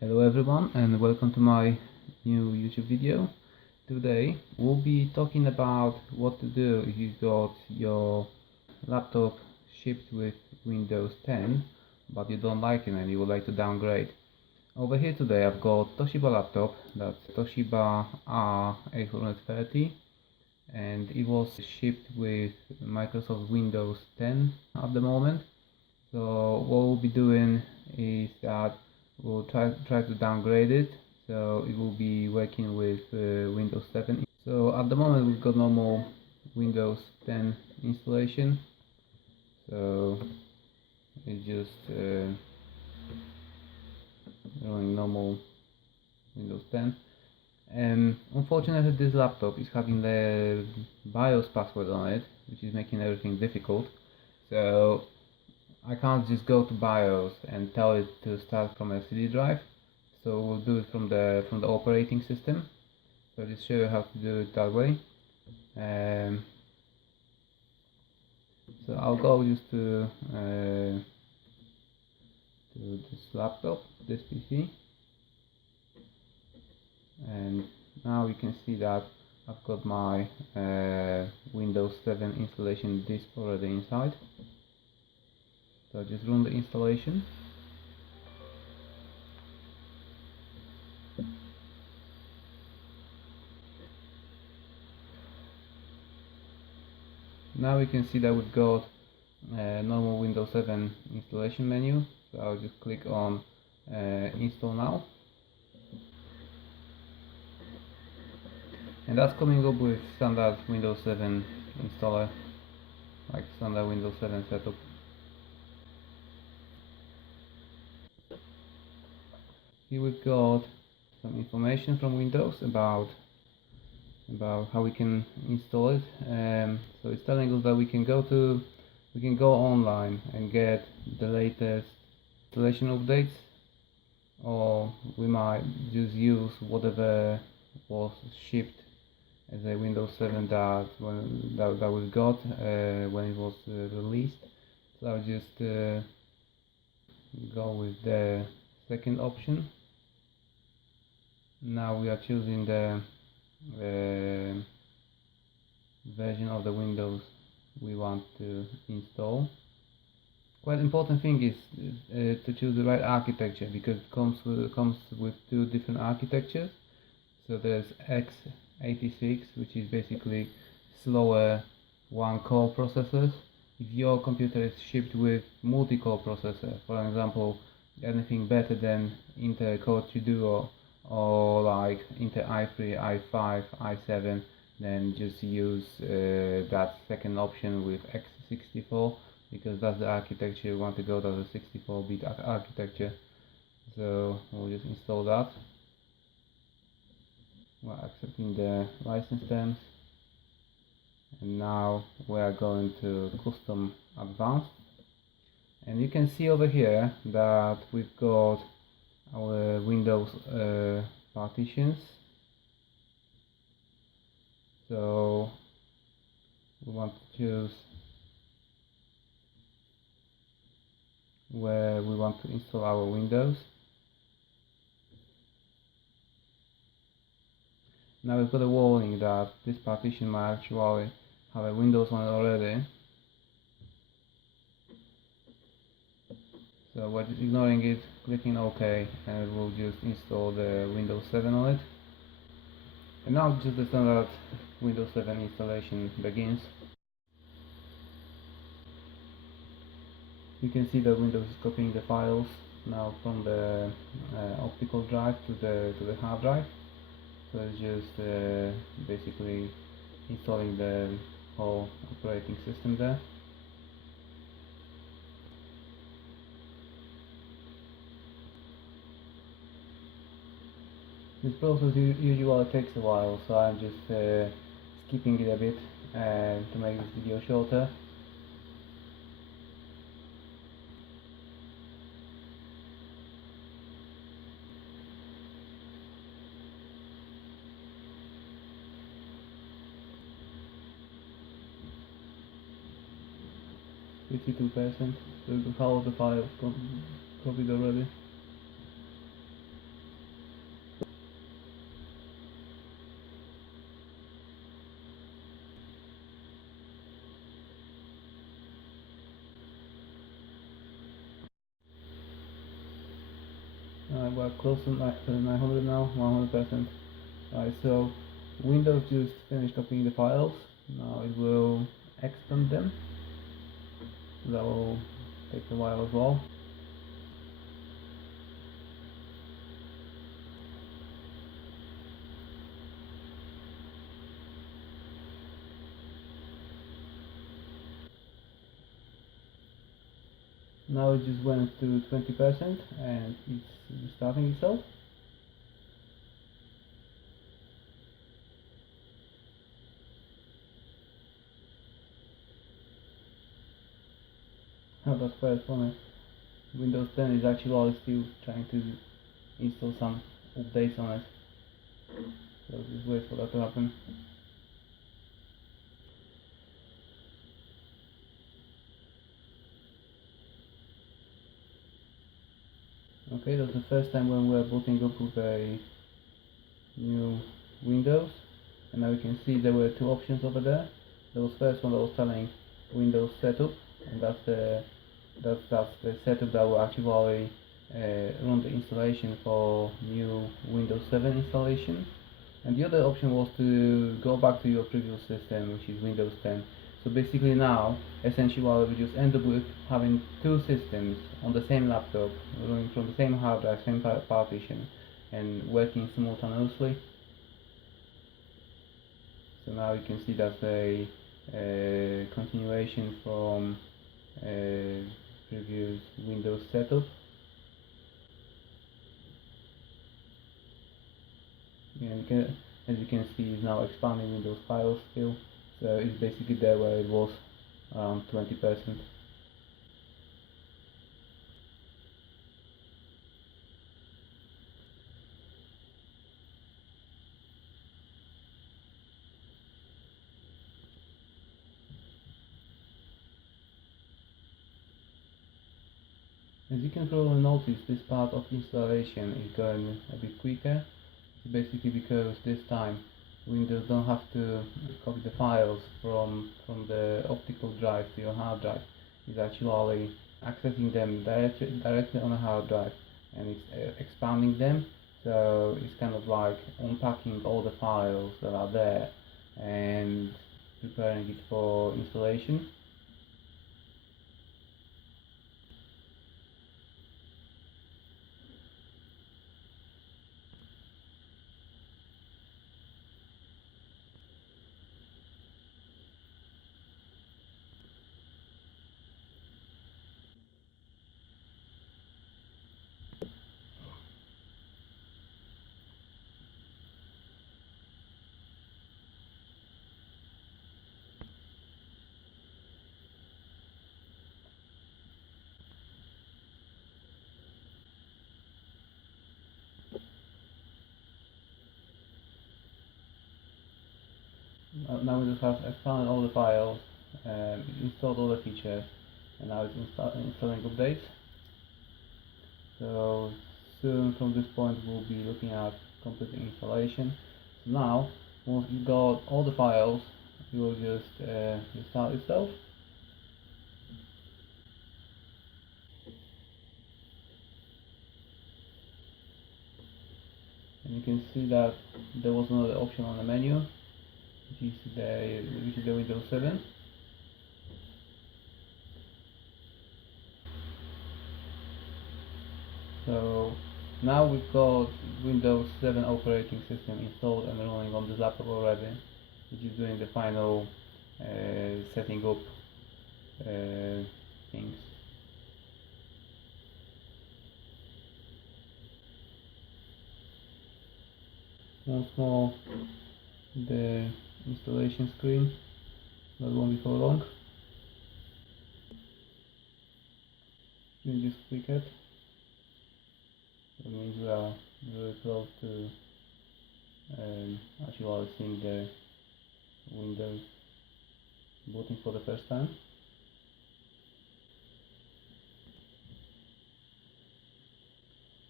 Hello everyone and welcome to my new YouTube video. Today we'll be talking about what to do if you got your laptop shipped with Windows 10 but you don't like it and you would like to downgrade. Over here today I've got Toshiba laptop, that's Toshiba R830, and it was shipped with Microsoft Windows 10 at the moment. So what we'll be doing is that we'll try to downgrade it, so it will be working with Windows 7. So at the moment we've got normal Windows 10 installation, so it's just running normal Windows 10. Unfortunately this laptop is having the BIOS password on it, which is making everything difficult. So I can't just go to BIOS and tell it to start from a CD drive, so we'll do it from the operating system. So I'll just show you how to do it that way. So I'll go just to this laptop, this PC, and now you can see that I've got my Windows 7 installation disk already inside. So just run the installation. Now we can see that we've got a normal Windows 7 installation menu. So I'll just click on install now. And that's coming up with standard Windows 7 installer, like standard Windows 7 setup. Here we've got some information from Windows about how we can install it. So it's telling us that we can go online and get the latest installation updates, or we might just use whatever was shipped as a Windows 7 that we got when it was released. So I'll just go with the second option. Now we are choosing the version of the Windows we want to install. Quite important thing is to choose the right architecture, because it comes with two different architectures. So there's x86, which is basically slower one-core processors. If your computer is shipped with multi-core processor, for example, anything better than Intel Core 2 Duo or like Intel i3, i5, i7, then just use that second option with x64, because that's the architecture you want to go to, the 64-bit architecture. So we'll just install that. We're accepting the license terms, and now we are going to custom advanced, and you can see over here that we've got our Windows partitions. So we want to choose where we want to install our Windows. Now we've got a warning that this partition might actually have a Windows on it already. So we're just ignoring it, clicking OK, and we'll just install the Windows 7 on it. And now just the standard Windows 7 installation begins. You can see that Windows is copying the files now from the optical drive to the hard drive. So it's just basically installing the whole operating system there. This process usually takes a while, so I'm just skipping it a bit to make this video shorter. %, so you can follow the file copied already. We're close to 900 now, 100%. Alright, so Windows just finished copying the files. Now it will expand them. That will take a while as well. Now it just went to 20% and it's restarting itself. Oh, that's quite funny. Windows 10 is actually still trying to install some updates on it. So just wait for that to happen. Okay, that's the first time when we're booting up with a new Windows. And now you can see there were two options over there. There was first one that was telling Windows setup, and that's the setup that will actually run the installation for new Windows 7 installation. And the other option was to go back to your previous system, which is Windows 10. So basically now, essentially we just end up with having two systems on the same laptop, running from the same hard drive, same partition, and working simultaneously. So now you can see that's a continuation from previous Windows setup. And as you can see, it's now expanding Windows files still. So it's basically there where it was around 20%. As you can probably notice, this part of installation is going a bit quicker. It's basically because this time Windows don't have to copy the files from the optical drive to your hard drive. It's actually accessing them directly on a hard drive, and it's expanding them. So it's kind of like unpacking all the files that are there and preparing it for installation. Now we just have expanded all the files, installed all the features, and now it's installing updates. So soon from this point we'll be looking at complete installation. So now, once you've got all the files, you will just restart itself. And you can see that there was another option on the menu, which is the Windows 7. So now we've got Windows 7 operating system installed and running on this laptop already, which is doing the final setting up things. Once more, the installation screen, that won't be for long. You just click it. That means we are very close to actually seeing the Windows booting for the first time.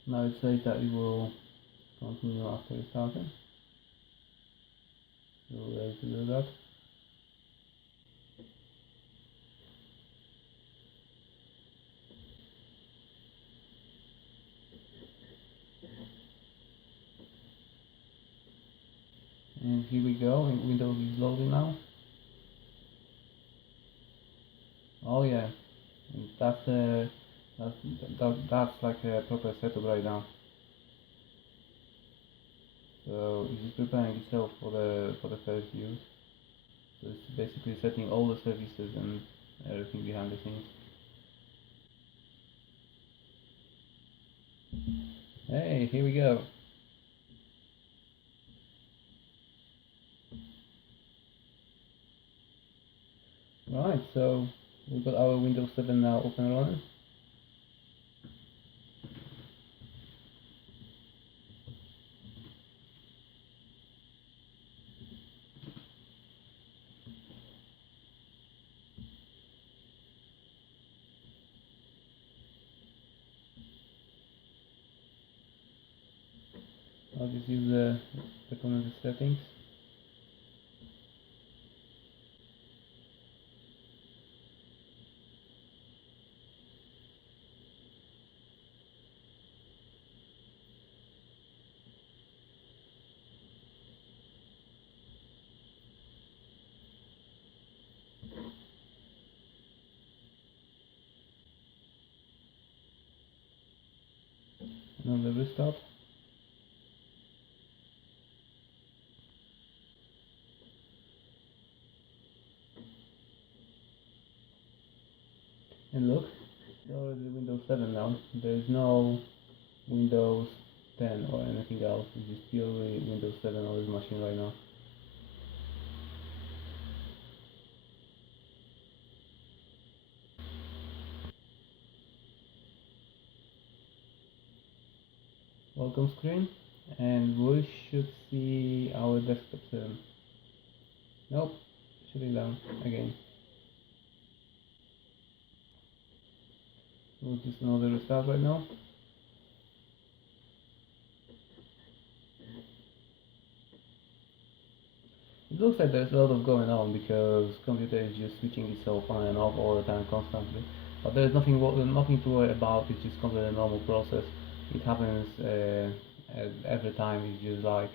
Now it says that it will continue after restarting. So we're ready to do that. And here we go, and Windows is loading now. Oh yeah, that's that's like a proper setup right now. So it's just preparing itself for the first use. So it's basically setting all the services and everything behind the scenes. Hey, here we go. Right, so we've got our Windows 7 now open and running. I'll just use the recommended settings. And on the restart. And look, it's already Windows 7 now. There is no Windows 10 or anything else. It's just purely Windows 7 on this machine right now. Welcome screen, and we should see our desktop soon. Nope, shutting down again. We'll just another restart right now. It looks like there's a lot of going on because computer is just switching itself on and off all the time constantly. But there's nothing to worry about. It's just completely normal process. It happens every time. It's just like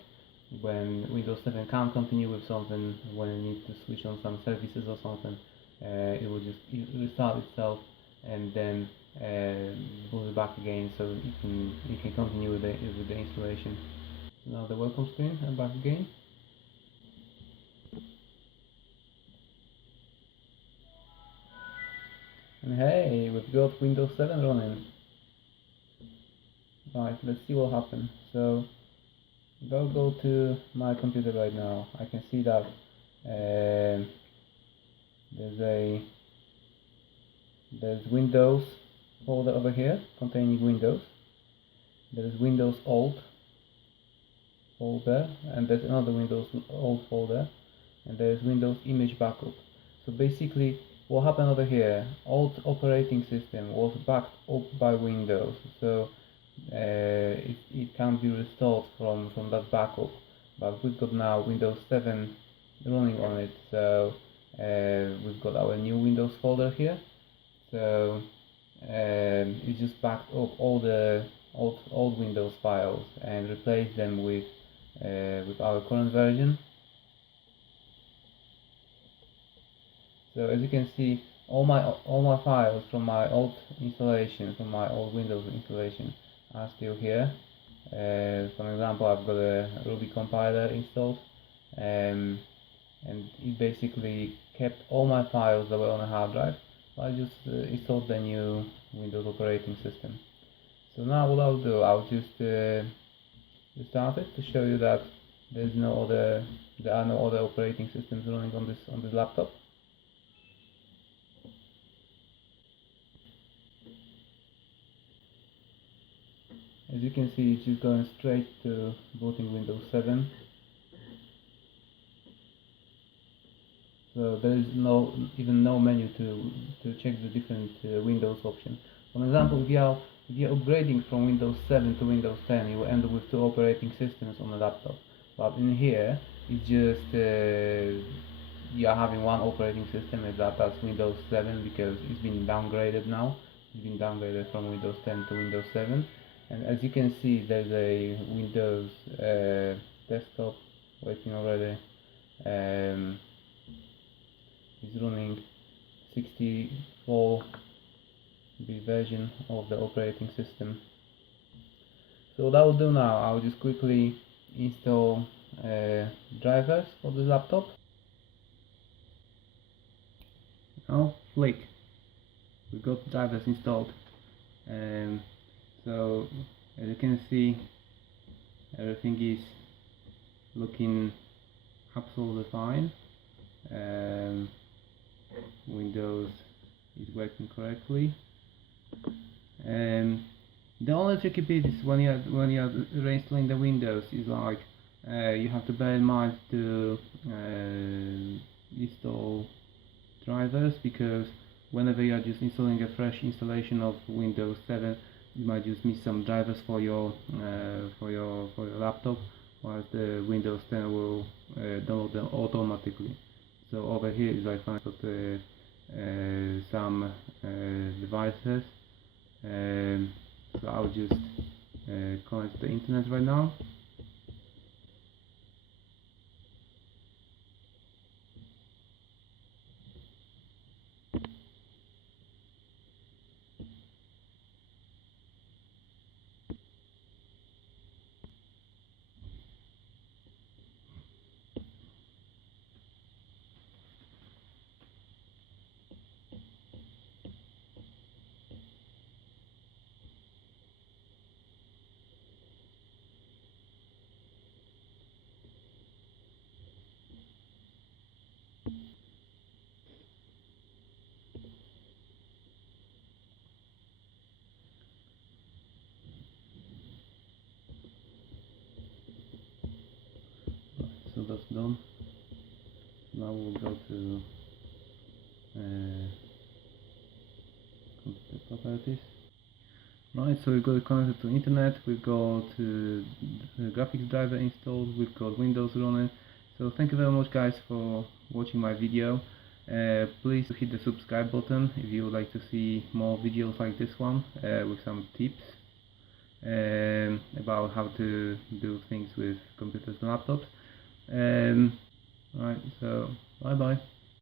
when Windows 7 can't continue with something, when it needs to switch on some services or something, it will just restart itself and then boot it back again, so it can continue with the installation. Now the welcome screen, I'm back again. And hey, we've got Windows 7 running. Right, let's see what happens. So if I go to my computer right now, I can see that there's Windows folder over here containing Windows. There's Windows Alt folder, and there's another Windows Alt folder, and there's Windows Image Backup. So basically, what happened over here? Alt operating system was backed up by Windows, so it can't be restored from that backup. But we've got now Windows 7 running on it, so we've got our new Windows folder here. So it just backed up all the old Windows files and replaced them with our current version. So as you can see, all my files from my old installation, from my old Windows installation, are still here. For example, I've got a Ruby compiler installed, and it basically kept all my files that were on a hard drive. I just installed the new Windows operating system. So now what I'll do, I'll just restart it to show you that there are no other operating systems running on this laptop. As you can see, it's just going straight to booting Windows 7. So there is even no menu to check the different Windows options. For example, if you're upgrading from Windows 7 to Windows 10, you will end up with two operating systems on the laptop. But in here, it's just you are having one operating system, and that's Windows 7 because it's been downgraded now. It's been downgraded from Windows 10 to Windows 7. And as you can see, there's a Windows desktop waiting already. It's running 64-bit version of the operating system. So what I will do now, I'll just quickly install drivers for the laptop. Now click. We've got drivers installed. So as you can see, everything is looking absolutely fine. Windows is working correctly. The only tricky bit is when you're reinstalling the Windows is like you have to bear in mind to install drivers, because whenever you are just installing a fresh installation of Windows 7, you might just miss some drivers for your laptop, whilst the Windows 10 will download them automatically. So over here is I find some devices. So I'll just connect to the internet right now. So that's done. Now we'll go to computer properties. Right, so we've got it connected to internet, we've got the graphics driver installed, we've got Windows running. So thank you very much guys for watching my video. Please hit the subscribe button if you would like to see more videos like this one with some tips about how to do things with computers and laptops. Right, so bye bye.